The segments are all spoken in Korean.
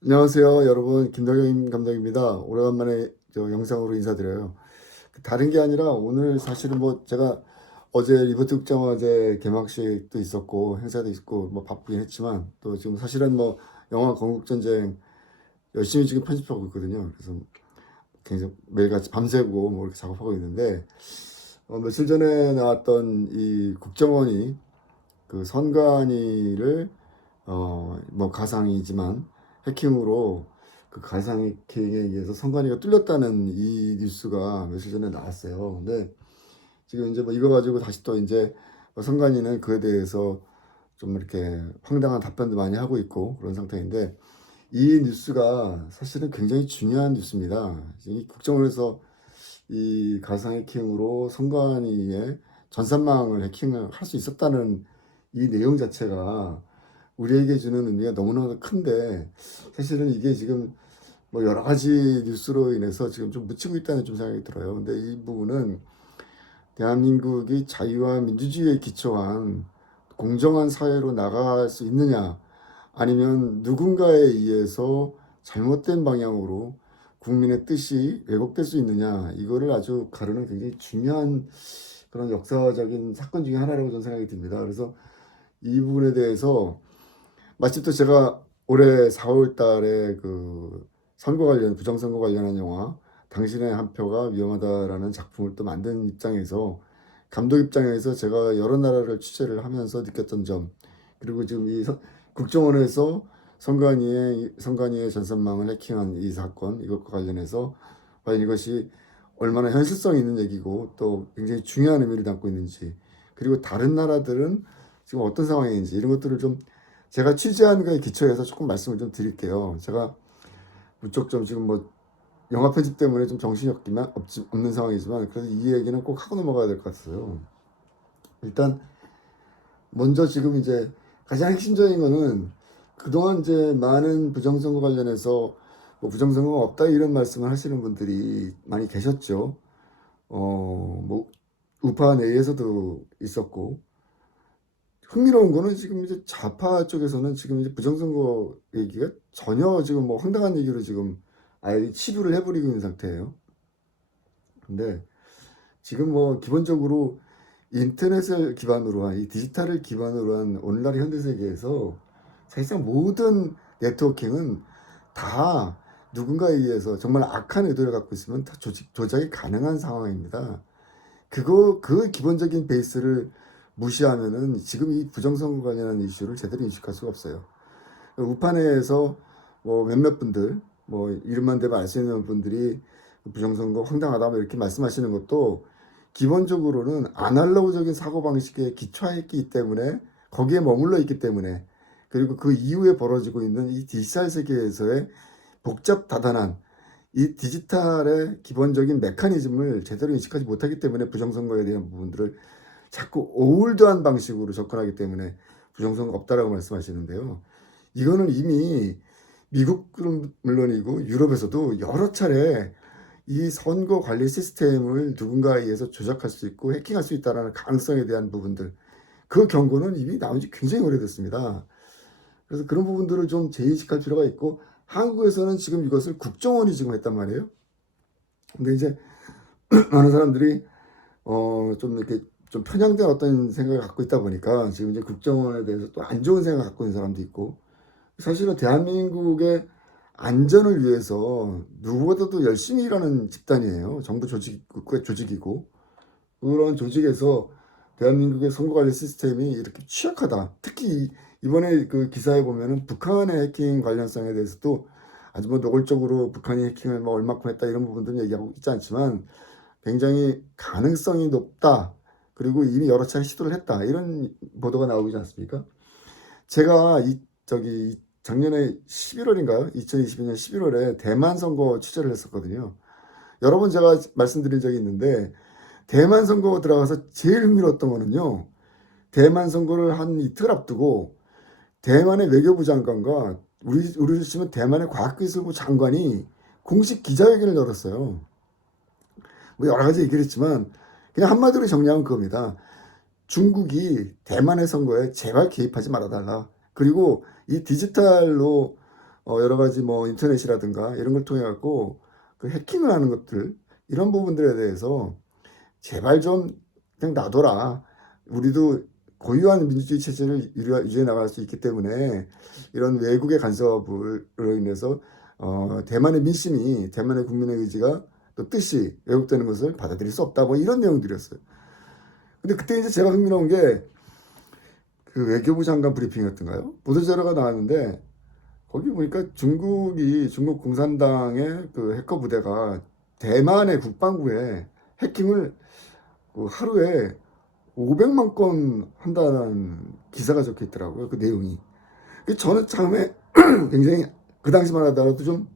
안녕하세요, 여러분. 김덕영 감독입니다. 오래간만에 저 영상으로 인사드려요. 다른 게 아니라 오늘 사실은 뭐 제가 어제 리버트 극장화제 개막식도 있었고 행사도 있고 뭐 바쁘긴 했지만 또 지금 사실은 뭐 영화 건국전쟁 열심히 지금 편집하고 있거든요. 그래서 굉장히 매일같이 밤새고 뭐 이렇게 작업하고 있는데 며칠 전에 나왔던 이 국정원이 그 선관위를 뭐 가상이지만 해킹으로 그 가상 해킹에 의해서 선관위가 뚫렸다는 이 뉴스가 며칠 전에 나왔어요. 근데 지금 이제 뭐 이거 가지고 다시 또 이제 뭐 선관위는 그에 대해서 좀 이렇게 황당한 답변도 많이 하고 있고 그런 상태인데 이 뉴스가 사실은 굉장히 중요한 뉴스입니다. 이 국정원에서 이 가상 해킹으로 선관위의 전산망을 해킹을 할 수 있었다는 이 내용 자체가 우리에게 주는 의미가 너무나 큰데 사실은 이게 지금 뭐 여러 가지 뉴스로 인해서 지금 좀 묻히고 있다는 좀 생각이 들어요. 근데 이 부분은 대한민국이 자유와 민주주의에 기초한 공정한 사회로 나갈 수 있느냐 아니면 누군가에 의해서 잘못된 방향으로 국민의 뜻이 왜곡될 수 있느냐 이거를 아주 가르는 굉장히 중요한 그런 역사적인 사건 중에 하나라고 저는 생각이 듭니다. 그래서 이 부분에 대해서 마침 또 제가 올해 4월 달에 그 선거 관련, 부정선거 관련한 영화, 당신의 한 표가 위험하다라는 작품을 또 만든 입장에서, 감독 입장에서 제가 여러 나라를 취재를 하면서 느꼈던 점, 그리고 지금 국정원에서 선관위의 전산망을 해킹한 이 사건, 이것과 관련해서 과연 이것이 얼마나 현실성 있는 얘기고 또 굉장히 중요한 의미를 담고 있는지, 그리고 다른 나라들은 지금 어떤 상황인지 이런 것들을 좀 제가 취재한 거에 기초해서 조금 말씀을 좀 드릴게요. 제가 무척 좀 지금 뭐 영화 편집 때문에 좀 정신이 없는 상황이지만 그래도 이 얘기는 꼭 하고 넘어가야 될 것 같아요. 일단 먼저 지금 이제 가장 핵심적인 거는 그동안 이제 많은 부정선거 관련해서 뭐 부정선거가 없다 이런 말씀을 하시는 분들이 많이 계셨죠. 뭐 우파 내에서도 있었고 흥미로운 거는 지금 이제 좌파 쪽에서는 지금 이제 부정선거 얘기가 전혀 지금 뭐 황당한 얘기로 지금 아예 치부를 해버리고 있는 상태예요. 근데 지금 뭐 기본적으로 인터넷을 기반으로 한, 이 디지털을 기반으로 한 오늘날 현대 세계에서 사실상 모든 네트워킹은 다 누군가에 의해서 정말 악한 의도를 갖고 있으면 다 조작이 가능한 상황입니다. 그 기본적인 베이스를 무시하면은 지금 이 부정선거 관련한 이슈를 제대로 인식할 수가 없어요. 우판에서 뭐 몇몇 분들, 뭐 이름만 대면 알 수 있는 분들이 부정선거 황당하다 뭐 이렇게 말씀하시는 것도 기본적으로는 아날로그적인 사고방식에 기초했기 때문에 거기에 머물러 있기 때문에 그리고 그 이후에 벌어지고 있는 이 디지털 세계에서의 복잡 다단한 이 디지털의 기본적인 메커니즘을 제대로 인식하지 못하기 때문에 부정선거에 대한 부분들을 자꾸 올드한 방식으로 접근하기 때문에 부정선거 없다라고 말씀하시는데요. 이거는 이미 미국은 물론이고 유럽에서도 여러 차례 이 선거 관리 시스템을 누군가에 의해서 조작할 수 있고 해킹할 수 있다는 가능성에 대한 부분들 그 경고는 이미 나온 지 굉장히 오래됐습니다. 그래서 그런 부분들을 좀 재인식할 필요가 있고 한국에서는 지금 이것을 국정원이 지금 했단 말이에요. 근데 이제 많은 사람들이 좀 이렇게 좀 편향된 어떤 생각을 갖고 있다 보니까 지금 이제 국정원에 대해서 또 안 좋은 생각을 갖고 있는 사람도 있고 사실은 대한민국의 안전을 위해서 누구보다도 열심히 일하는 집단이에요. 정부 국가 조직이고 그런 조직에서 대한민국의 선거관리 시스템이 이렇게 취약하다. 특히 이번에 그 기사에 보면은 북한의 해킹 관련성에 대해서도 아주 뭐 노골적으로 북한이 해킹을 뭐 얼마큼 했다 이런 부분들은 얘기하고 있지 않지만 굉장히 가능성이 높다. 그리고 이미 여러 차례 시도를 했다. 이런 보도가 나오고 있지 않습니까? 제가 작년에 11월인가요? 2022년 11월에 대만 선거 취재를 했었거든요. 여러 번 제가 말씀드린 적이 있는데 대만 선거 들어가서 제일 흥미로웠던 거는요. 대만 선거를 한 이틀 앞두고 대만의 외교부 장관과 우리를 치면 대만의 과학기술부 장관이 공식 기자회견을 열었어요. 뭐 여러 가지 얘기를 했지만 그냥 한마디로 정리하면 그겁니다. 중국이 대만의 선거에 제발 개입하지 말아달라. 그리고 이 디지털로 여러 가지 뭐 인터넷이라든가 이런 걸 통해 갖고 그 해킹을 하는 것들 이런 부분들에 대해서 제발 좀 그냥 놔둬라. 우리도 고유한 민주주의 체제를 유지해 나갈 수 있기 때문에 이런 외국의 간섭으로 인해서 대만의 민심이 대만의 국민의 의지가 또 뜻이 왜곡되는 것을 받아들일 수 없다. 뭐 이런 내용들이었어요. 근데 그때 이제 제가 흥미로운 게 그 외교부 장관 브리핑이었던가요? 보도자료가 나왔는데 거기 보니까 중국 공산당의 그 해커 부대가 대만의 국방부에 해킹을 그 하루에 500만 건 한다는 기사가 적혀 있더라고요. 그 내용이. 저는 처음에 굉장히 그 당시만 하더라도 좀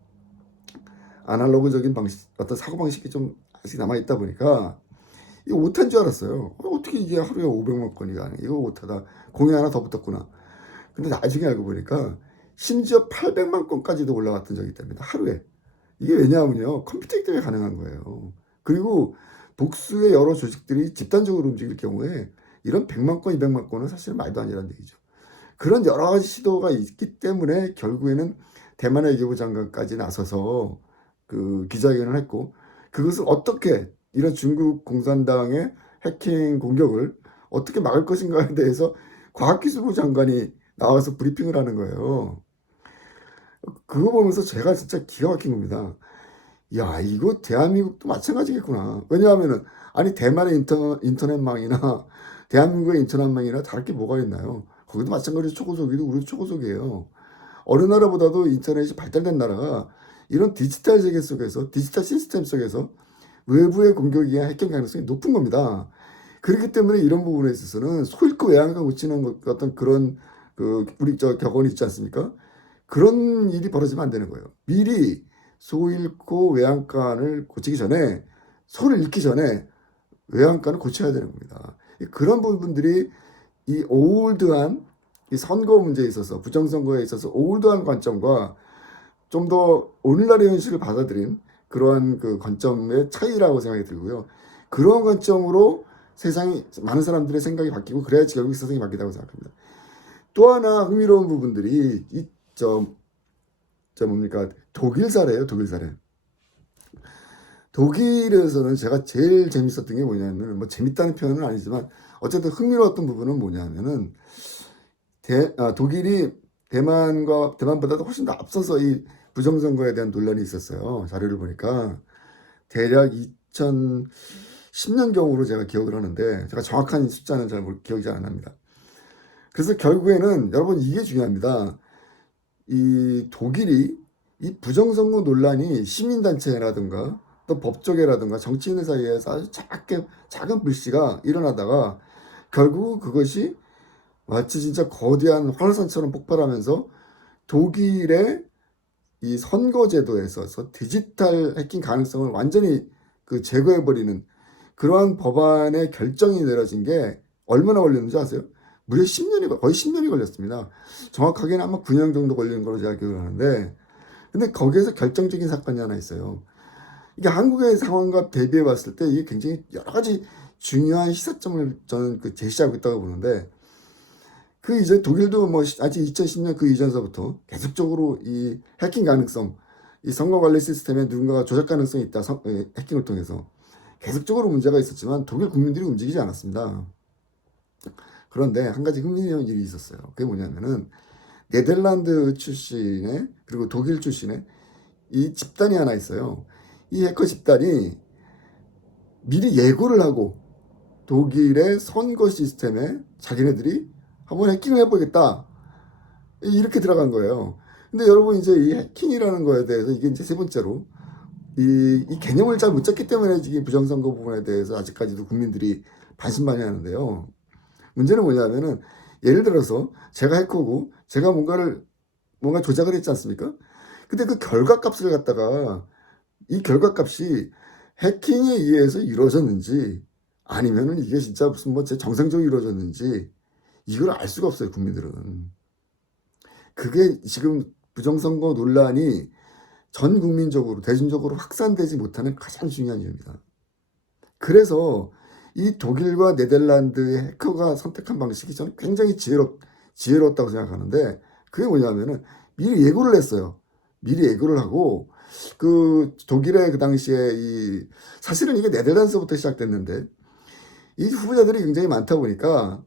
아날로그적인 방식, 어떤 사고방식이 좀 아직 남아있다 보니까 이거 오타인 줄 알았어요. 어떻게 이게 하루에 500만 건이 가네. 이거 오타다. 공이 하나 더 붙었구나. 근데 나중에 알고 보니까 심지어 800만 건까지도 올라갔던 적이 있답니다. 하루에. 이게 왜냐하면요. 컴퓨터 때문에 가능한 거예요. 그리고 복수의 여러 조직들이 집단적으로 움직일 경우에 이런 100만 건, 200만 건은 사실 말도 아니라는 얘기죠. 그런 여러 가지 시도가 있기 때문에 결국에는 대만의 외교부 장관까지 나서서 그 기자회견을 했고 그것을 어떻게 이런 중국 공산당의 해킹 공격을 어떻게 막을 것인가에 대해서 과학기술부 장관이 나와서 브리핑을 하는 거예요. 그거 보면서 제가 진짜 기가 막힌 겁니다. 야, 이거 대한민국도 마찬가지겠구나. 왜냐하면은, 아니, 대만의 인터넷망이나 대한민국의 인터넷망이나 다를 게 뭐가 있나요? 거기도 마찬가지로 초고속이고 우리도 초고속이에요. 어느 나라보다도 인터넷이 발달된 나라가 이런 디지털 세계 속에서, 디지털 시스템 속에서 외부의 공격이 해킹 가능성이 높은 겁니다. 그렇기 때문에 이런 부분에 있어서는 소잃고 외양간 고치는 어떤 그런 그 우리 저 격언이 있지 않습니까? 그런 일이 벌어지면 안 되는 거예요. 미리 소 잃고 외양간을 고치기 전에 소를 잃기 전에 외양간을 고쳐야 되는 겁니다. 그런 부분들이 이 올드한 이 선거 문제에 있어서 부정선거에 있어서 올드한 관점과 좀 더 오늘날의 현실을 받아들인 그러한 그 관점의 차이라고 생각이 들고요. 그런 관점으로 세상이 많은 사람들의 생각이 바뀌고 그래야지 결국 세상이 바뀌다고 생각합니다. 또 하나 흥미로운 부분들이 저 뭡니까 독일 사례예요. 독일 사례. 독일에서는 제가 제일 재밌었던 게 뭐냐면 뭐 재밌다는 표현은 아니지만 어쨌든 흥미로웠던 부분은 뭐냐면은 독일이 대만보다도 훨씬 더 앞서서 이 부정선거에 대한 논란이 있었어요. 자료를 보니까 대략 2010년경으로 제가 기억을 하는데 제가 정확한 숫자는 기억이 잘 안 납니다. 그래서 결국에는 여러분 이게 중요합니다. 이 독일이 이 부정선거 논란이 시민단체라든가 또 법조계라든가 정치인의 사이에서 아주 작은 불씨가 일어나다가 결국 그것이 마치 진짜 거대한 활산처럼 폭발하면서 독일의 이 선거제도에 있어서 디지털 해킹 가능성을 완전히 그 제거해버리는 그러한 법안의 결정이 내려진 게 얼마나 걸렸는지 아세요? 무려 10년이, 거의 10년이 걸렸습니다. 정확하게는 아마 9년 정도 걸리는 걸로 제가 기억을 하는데, 근데 거기에서 결정적인 사건이 하나 있어요. 이게 한국의 상황과 대비해 봤을 때 이게 굉장히 여러 가지 중요한 시사점을 저는 그 제시하고 있다고 보는데, 그 이제 독일도 뭐 아직 2010년 그 이전서부터 계속적으로 이 해킹 가능성, 이 선거 관리 시스템에 누군가가 조작 가능성이 있다, 해킹을 통해서 계속적으로 문제가 있었지만 독일 국민들이 움직이지 않았습니다. 그런데 한 가지 흥미로운 일이 있었어요. 그게 뭐냐면은 네덜란드 출신의 그리고 독일 출신의 이 집단이 하나 있어요. 이 해커 집단이 미리 예고를 하고 독일의 선거 시스템에 자기네들이 한번 해킹을 해보겠다 이렇게 들어간 거예요. 근데 여러분 이제 이 해킹이라는 거에 대해서 이게 이제 세 번째로 이 개념을 잘 못 잡기 때문에 지금 부정선거 부분에 대해서 아직까지도 국민들이 반신반의하는데요. 문제는 뭐냐면은 예를 들어서 제가 해커고 제가 뭔가 조작을 했지 않습니까? 근데 그 결과값을 갖다가 이 결과값이 해킹에 의해서 이루어졌는지 아니면은 이게 진짜 무슨 뭐 정상적으로 이루어졌는지 이걸 알 수가 없어요, 국민들은. 그게 지금 부정선거 논란이 전 국민적으로 대중적으로 확산되지 못하는 가장 중요한 이유입니다. 그래서 이 독일과 네덜란드의 해커가 선택한 방식이 저는 굉장히 지혜롭다고 생각하는데 그게 뭐냐면은 미리 예고를 했어요. 미리 예고를 하고 그 독일의 그 당시에 이 사실은 이게 네덜란드서부터 시작됐는데 이 후보자들이 굉장히 많다 보니까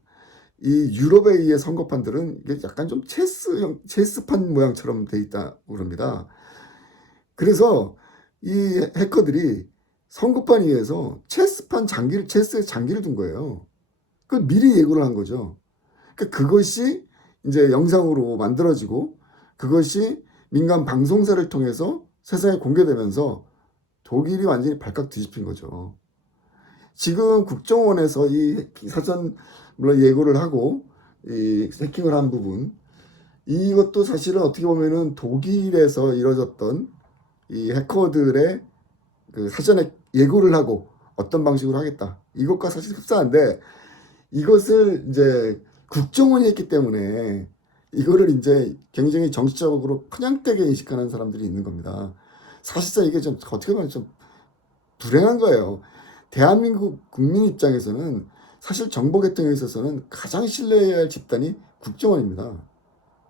이 유럽에 의해 선거판들은 이게 약간 좀 체스판 모양처럼 돼 있다 그럽니다. 그래서 이 해커들이 선거판 위에서 체스의 장기를 둔 거예요. 그 미리 예고를 한 거죠. 그것이 이제 영상으로 만들어지고 그것이 민간 방송사를 통해서 세상에 공개되면서 독일이 완전히 발칵 뒤집힌 거죠. 지금 국정원에서 이 사전 물론 예고를 하고 이 해킹을 한 부분 이것도 사실은 어떻게 보면은 독일에서 이루어졌던 이 해커들의 그 사전에 예고를 하고 어떤 방식으로 하겠다 이것과 사실 흡사한데 이것을 이제 국정원이 했기 때문에 이거를 이제 굉장히 정치적으로 편향되게 인식하는 사람들이 있는 겁니다. 사실상 이게 좀 어떻게 보면 좀 불행한 거예요. 대한민국 국민 입장에서는 사실 정보 계통에 있어서는 가장 신뢰해야 할 집단이 국정원입니다.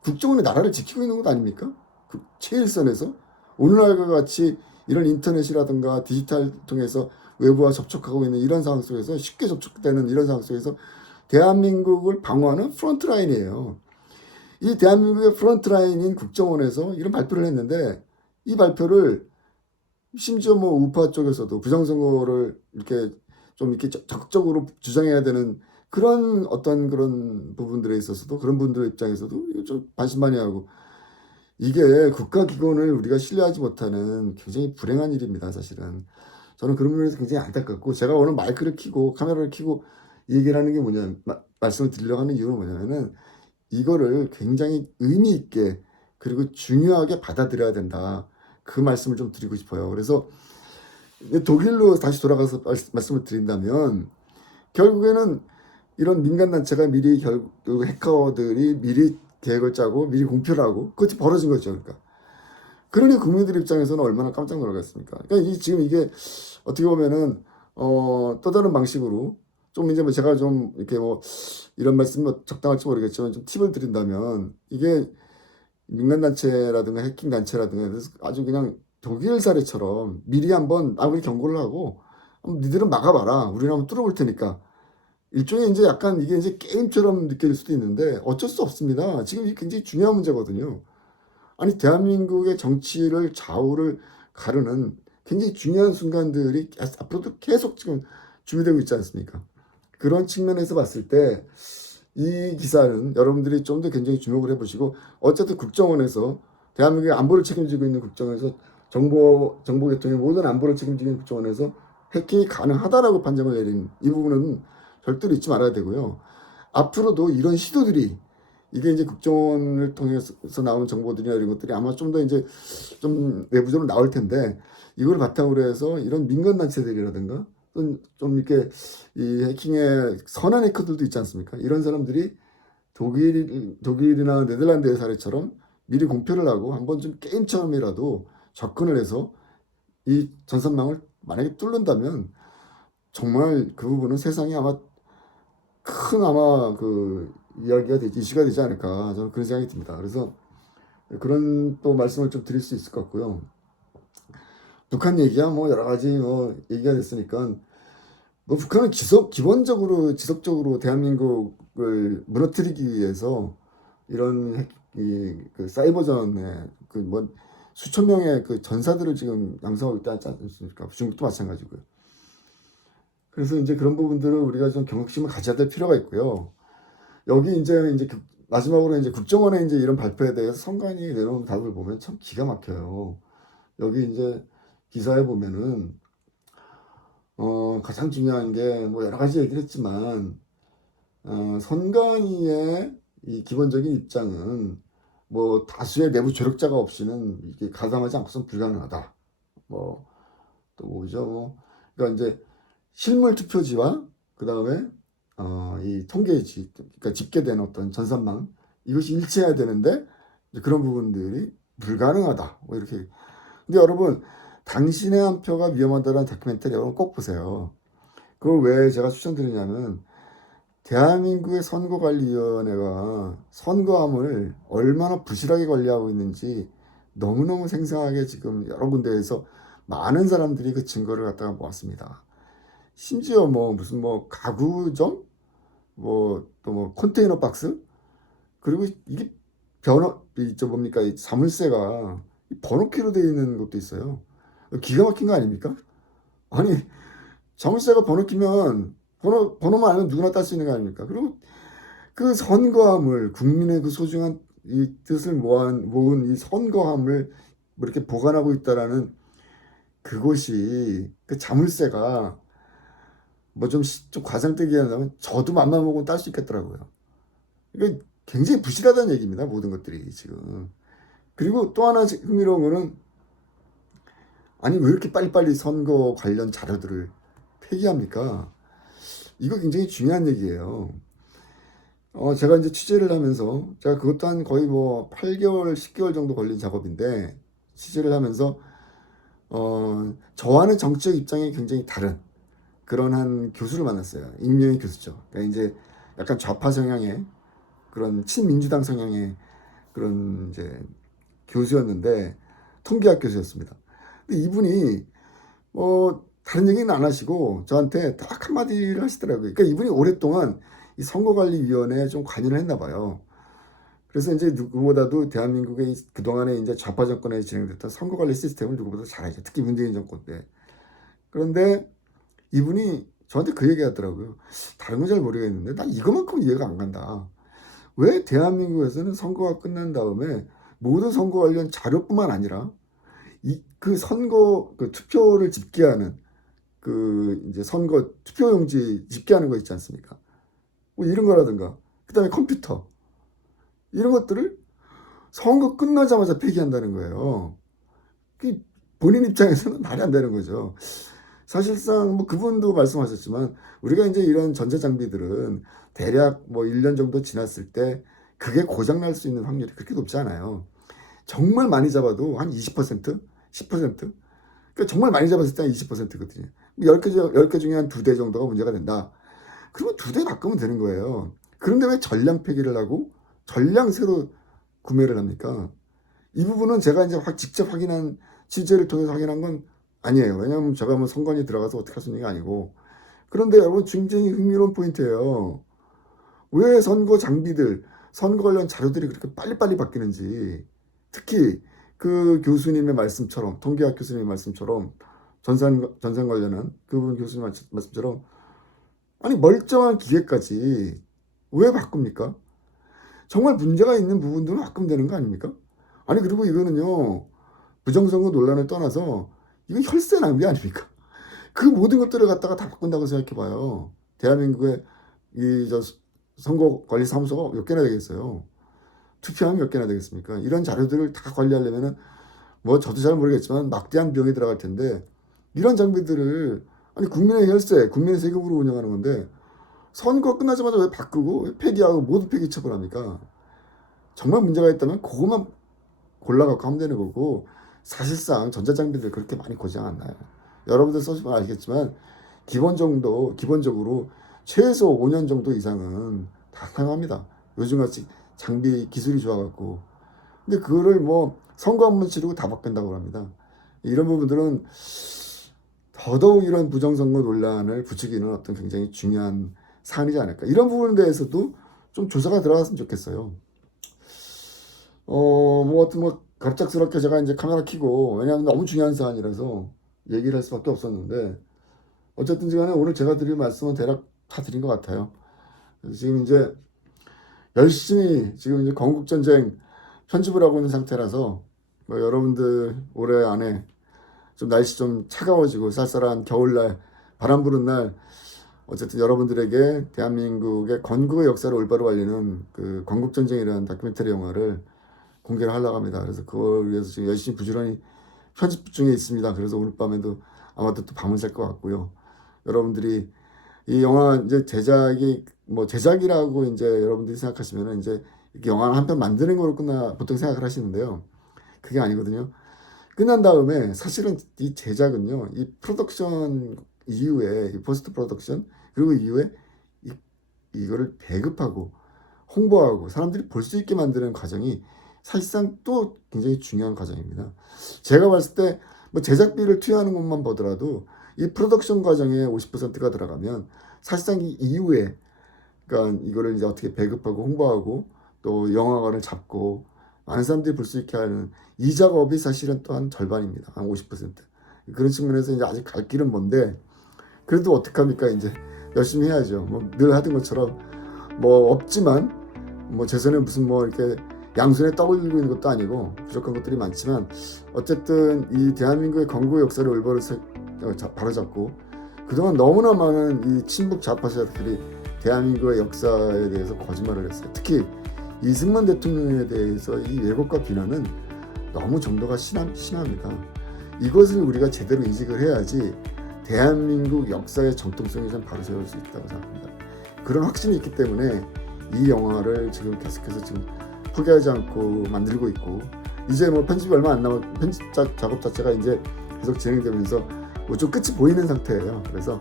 국정원이 나라를 지키고 있는 것 아닙니까? 그 최일선에서 오늘날과 같이 이런 인터넷이라든가 디지털 통해서 외부와 접촉하고 있는 이런 상황 속에서 쉽게 접촉되는 이런 상황 속에서 대한민국을 방어하는 프론트라인이에요. 이 대한민국의 프론트라인인 국정원에서 이런 발표를 했는데 이 발표를 심지어 뭐 우파 쪽에서도 부정선거를 이렇게 좀 이렇게 적극적으로 주장해야 되는 그런 어떤 그런 부분들에 있어서도 그런 분들 입장에서도 좀 반신반의하고 이게 국가기관을 우리가 신뢰하지 못하는 굉장히 불행한 일입니다, 사실은. 저는 그런 면에서 굉장히 안타깝고 제가 오늘 마이크를 켜고 카메라를 켜고 이 얘기를 하는 게 말씀을 드리려고 하는 이유는 뭐냐면은 이거를 굉장히 의미 있게 그리고 중요하게 받아들여야 된다. 그 말씀을 좀 드리고 싶어요. 그래서 독일로 다시 돌아가서 말씀을 드린다면 결국에는 이런 민간단체가 미리 해커들이 미리 계획을 짜고 미리 공표를 하고 그것이 벌어진 거죠. 그러니 국민들 입장에서는 얼마나 깜짝 놀랐습니까? 그러니까 지금 이게 어떻게 보면은 또 다른 방식으로 좀 이제 뭐 제가 좀 이렇게 뭐 이런 말씀이 적당할지 모르겠지만 좀 팁을 드린다면 이게 민간단체라든가 해킹단체라든가 아주 그냥 독일 사례처럼 미리 한번 아무리 경고를 하고 니들은 막아봐라. 우리는 한번 뚫어볼 테니까. 일종의 이제 약간 이게 이제 게임처럼 느껴질 수도 있는데 어쩔 수 없습니다. 지금 이게 굉장히 중요한 문제거든요. 아니 대한민국의 정치를 좌우를 가르는 굉장히 중요한 순간들이 앞으로도 계속 지금 준비되고 있지 않습니까? 그런 측면에서 봤을 때 이 기사는 여러분들이 좀 더 굉장히 주목을 해보시고 어쨌든 국정원에서 대한민국의 안보를 책임지고 있는 국정원에서 정보계통의 모든 안보를 책임지는 국정원에서 해킹이 가능하다라고 판정을 내린 이 부분은 절대로 잊지 말아야 되고요. 앞으로도 이런 시도들이 이게 이제 국정원을 통해서 나오는 정보들이나 이런 것들이 아마 좀 더 이제 좀 외부적으로 나올 텐데 이걸 바탕으로 해서 이런 민간 단체들이라든가 좀 이렇게 이 해킹의 선한 해커들도 있지 않습니까? 이런 사람들이 독일이나 네덜란드의 사례처럼 미리 공표를 하고 한번 좀 게임처럼이라도 접근을 해서 이 전산망을 만약에 뚫는다면 정말 그 부분은 세상에 아마 큰 아마 그 이슈가 되지 않을까 저는 그런 생각이 듭니다. 그래서 그런 또 말씀을 좀 드릴 수 있을 것 같고요. 북한 얘기야 뭐 여러 가지 뭐 얘기가 됐으니까 뭐 북한은 기본적으로 지속적으로 대한민국을 무너뜨리기 위해서 이런 그 사이버전에 그 뭐 수천 명의 그 전사들을 지금 양성하고 있지 않습니까? 중국도 마찬가지고요. 그래서 이제 그런 부분들을 우리가 좀 경각심을 가져야 될 필요가 있고요. 여기 이제 마지막으로 이제 국정원의 이제 이런 발표에 대해서 선관위 내놓은 답을 보면 참 기가 막혀요. 여기 이제 기사에 보면은 가장 중요한 게 뭐 여러 가지 얘기를 했지만 선관위의 이 기본적인 입장은 뭐 다수의 내부 조력자가 없이는 이게 가담하지 않고선 불가능하다. 뭐 또 뭐죠? 그러니까 이제 실물 투표지와 그 다음에 이 통계지, 그러니까 집계된 어떤 전산망 이것이 일치해야 되는데 그런 부분들이 불가능하다. 뭐 이렇게. 근데 여러분 당신의 한 표가 위험하다는 다큐멘터리 여러분 꼭 보세요. 그걸 왜 제가 추천드리냐면 대한민국의 선거관리위원회가 선거함을 얼마나 부실하게 관리하고 있는지 너무너무 생생하게 지금 여러 군데에서 많은 사람들이 그 증거를 갖다가 모았습니다. 심지어 뭐 무슨 뭐 가구점, 뭐 또 뭐 컨테이너 박스, 그리고 이게 이저 뭡니까, 이 자물쇠가 번호키로 되어 있는 것도 있어요. 기가 막힌 거 아닙니까? 아니, 자물쇠가 번호키면 번호만 알면 누구나 딸 수 있는 거 아닙니까? 그리고 그 선거함을, 국민의 그 소중한 이 뜻을 모은 이 선거함을 뭐 이렇게 보관하고 있다라는 그곳이, 그 자물쇠가 뭐 좀 과장되게 한다면 저도 맘만 먹으면 딸 수 있겠더라고요. 그러니까 굉장히 부실하다는 얘기입니다. 모든 것들이 지금. 그리고 또 하나 흥미로운 거는, 아니 왜 이렇게 빨리빨리 선거 관련 자료들을 폐기합니까? 이거 굉장히 중요한 얘기예요. 제가 이제 취재를 하면서, 제가 그것도 한 거의 뭐 8개월, 10개월 정도 걸린 작업인데, 취재를 하면서, 저와는 정치적 입장이 굉장히 다른 그런 한 교수를 만났어요. 익명의 교수죠. 그러니까 이제 약간 좌파 성향의 그런 친민주당 성향의 그런 이제 교수였는데, 통계학 교수였습니다. 근데 이분이 다른 얘기는 안 하시고 저한테 딱 한마디를 하시더라고요. 그러니까 이분이 오랫동안 이 선거관리위원회에 좀 관여를 했나 봐요. 그래서 이제 누구보다도 대한민국의 그동안에 이제 좌파 정권에 진행됐던 선거관리 시스템을 누구보다 잘 알죠. 특히 문재인 정권 때. 그런데 이분이 저한테 그 얘기 하더라고요. 다른 건 잘 모르겠는데 난 이거만큼 이해가 안 간다. 왜 대한민국에서는 선거가 끝난 다음에 모든 선거 관련 자료뿐만 아니라 그 선거 그 투표를 집계하는 그 이제 선거 투표용지 집계하는 거 있지 않습니까? 뭐 이런 거라든가, 그다음에 컴퓨터, 이런 것들을 선거 끝나자마자 폐기한다는 거예요. 그 본인 입장에서는 말이 안 되는 거죠. 사실상 뭐 그분도 말씀하셨지만, 우리가 이제 이런 전자장비들은 대략 뭐 1년 정도 지났을 때 그게 고장 날 수 있는 확률이 그렇게 높지 않아요. 정말 많이 잡아도 한 20%, 10%? 그러니까 정말 많이 잡았을 때 한 20%거든요. 10개 중에 한 2대 정도가 문제가 된다. 그러면 2대 바꾸면 되는 거예요. 그런데 왜 전량 폐기를 하고 전량 새로 구매를 합니까? 이 부분은 제가 이제 직접 확인한, 취재를 통해서 확인한 건 아니에요. 왜냐하면 제가 뭐 선관위 들어가서 어떻게 할 수 있는 게 아니고. 그런데 여러분, 굉장히 흥미로운 포인트예요. 왜 선거 장비들, 선거 관련 자료들이 그렇게 빨리빨리 바뀌는지. 특히 그 교수님의 말씀처럼, 통계학 교수님의 말씀처럼, 전산 관련한 그분 교수님 말씀처럼, 아니 멀쩡한 기계까지 왜 바꿉니까? 정말 문제가 있는 부분들은 바꾸면 되는 거 아닙니까? 아니 그리고 이거는요, 부정선거 논란을 떠나서 이거 혈세 낭비 아닙니까? 그 모든 것들을 갖다가 다 바꾼다고 생각해 봐요. 대한민국의 이 저 선거관리사무소가 몇 개나 되겠어요? 투표함이 몇 개나 되겠습니까? 이런 자료들을 다 관리하려면은 뭐 저도 잘 모르겠지만 막대한 비용이 들어갈 텐데, 이런 장비들을, 아니 국민의 혈세, 국민의 세금으로 운영하는 건데 선거 끝나자마자 왜 바꾸고 왜 폐기하고 모두 폐기 처분합니까? 정말 문제가 있다면 그것만 골라갖고 하면 되는 거고, 사실상 전자장비들 그렇게 많이 고장 안 나요. 여러분들 써보면 알겠지만 기본적으로 최소 5년 정도 이상은 다 사용합니다. 요즘같이 장비 기술이 좋아갖고. 근데 그거를 뭐 선거 한 번 치르고 다 바꾼다고 합니다. 이런 부분들은 더더욱 이런 부정선거 논란을 부추기는 어떤 굉장히 중요한 사안이지 않을까. 이런 부분에 대해서도 좀 조사가 들어갔으면 좋겠어요. 뭐, 하여튼 뭐, 갑작스럽게 제가 이제 카메라 켜고, 왜냐하면 너무 중요한 사안이라서 얘기를 할 수밖에 없었는데, 어쨌든 간에 오늘 제가 드릴 말씀은 대략 다 드린 것 같아요. 그래서 지금 이제 열심히 지금 이제 건국전쟁 편집을 하고 있는 상태라서, 뭐 여러분들 올해 안에 좀 날씨 좀 차가워지고 쌀쌀한 겨울날, 바람 부는 날, 어쨌든 여러분들에게 대한민국의 건국의 역사를 올바로 알리는 그 건국전쟁이라는 다큐멘터리 영화를 공개를 하려고 합니다. 그래서 그걸 위해서 지금 열심히 부지런히 편집 중에 있습니다. 그래서 오늘 밤에도 아마도 또 밤을 샐 것 같고요. 여러분들이 이 영화 이제 제작이 뭐 제작이라고 이제 여러분들이 생각하시면은 이제 이렇게 영화 한 편 만드는 거로 보통 생각을 하시는데요. 그게 아니거든요. 끝난 다음에 사실은 이 제작은요, 이 프로덕션 이후에, 이 포스트 프로덕션, 그리고 이후에 이거를 배급하고 홍보하고 사람들이 볼 수 있게 만드는 과정이 사실상 또 굉장히 중요한 과정입니다. 제가 봤을 때 뭐 제작비를 투여하는 것만 보더라도 이 프로덕션 과정에 50%가 들어가면 사실상 이 이후에, 그러니까 이거를 이제 어떻게 배급하고 홍보하고 또 영화관을 잡고 많은 사람들이 볼 수 있게 하는 이 작업이 사실은 또 한 절반입니다. 한 50%. 그런 측면에서 이제 아직 갈 길은 먼데, 그래도 어떡합니까? 이제 열심히 해야죠. 뭐 늘 하던 것처럼 뭐 없지만, 뭐 제 손에 무슨 뭐 이렇게 양손에 떡을 들고 있는 것도 아니고 부족한 것들이 많지만, 어쨌든 이 대한민국의 건국 역사를 올바로 바로잡고, 그동안 너무나 많은 이 친북 좌파자들이 대한민국의 역사에 대해서 거짓말을 했어요. 특히 이승만 대통령에 대해서 이 왜곡과 비난은 너무 정도가 심합니다. 이것을 우리가 제대로 인식을 해야지 대한민국 역사의 정통성이 좀 바로 세울 수 있다고 생각합니다. 그런 확신이 있기 때문에 이 영화를 지금 계속해서 지금 포기하지 않고 만들고 있고, 이제 뭐 편집이 얼마 안 남아, 편집 작업 자체가 이제 계속 진행되면서 뭐 좀 끝이 보이는 상태예요. 그래서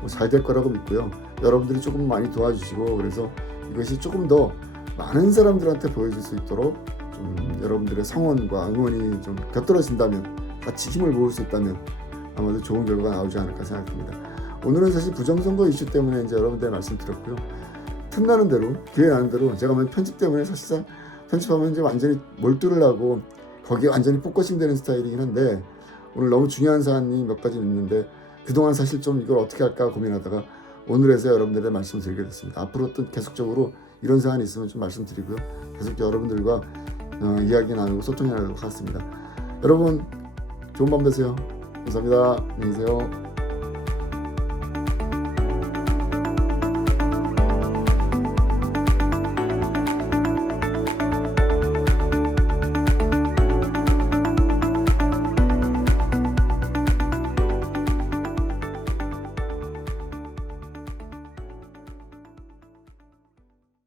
뭐 잘 될 거라고 믿고요. 여러분들이 조금 많이 도와주시고, 그래서 이것이 조금 더 많은 사람들한테 보여줄 수 있도록 좀 여러분들의 성원과 응원이 좀 곁들여진다면, 같이 힘을 모을 수 있다면 아마도 좋은 결과가 나오지 않을까 생각합니다. 오늘은 사실 부정선거 이슈 때문에 이제 여러분들 말씀드렸고요. 틈나는 대로, 기회 나는 대로, 제가 편집 때문에 사실상 편집하면 이제 완전히 몰두를 하고 거기에 완전히 포커싱 되는 스타일이긴 한데, 오늘 너무 중요한 사안이 몇 가지 있는데 그동안 사실 좀 이걸 어떻게 할까 고민하다가 오늘에서 여러분들의 말씀드리게 됐습니다. 앞으로 또 계속적으로 이런 사안이 있으면 좀 말씀드리고요. 계속 여러분들과 이야기 나누고 소통해 나가도록 하겠습니다. 여러분 좋은 밤 되세요. 감사합니다. 안녕히 계세요.